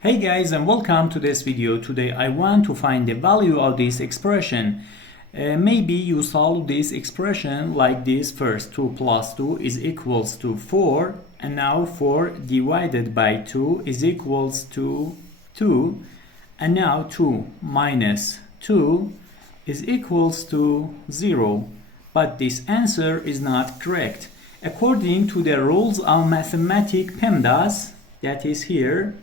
Hey guys, and welcome to this video. Today I want to find the value of this expression. Maybe you solve this expression like this first. 2 plus 2 is equals to 4, and now 4 divided by 2 is equals to 2, and now 2 minus 2 is equals to 0. But this answer is not correct. According to the rules of mathematics PEMDAS, that is here,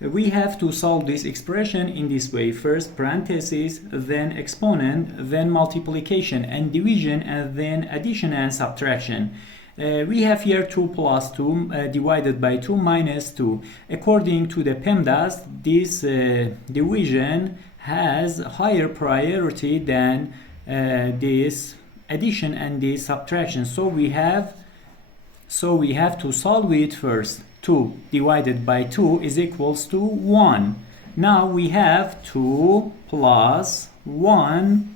we have to solve this expression in this way. First parentheses, then exponent, then multiplication and division, and then addition and subtraction. We have here 2 plus 2 divided by 2 minus 2. According to the PEMDAS, this division has higher priority than this addition and this subtraction. So we have to solve it first. 2 divided by 2 is equals to 1. Now we have 2 plus 1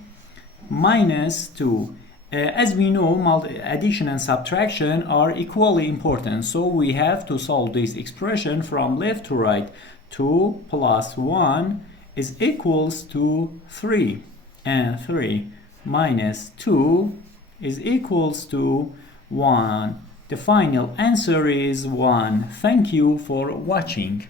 minus 2. As we know, addition and subtraction are equally important, so we have to solve this expression from left to right. 2 plus 1 is equals to 3, and 3 minus 2 is equals to 1. The final answer is 1. Thank you for watching.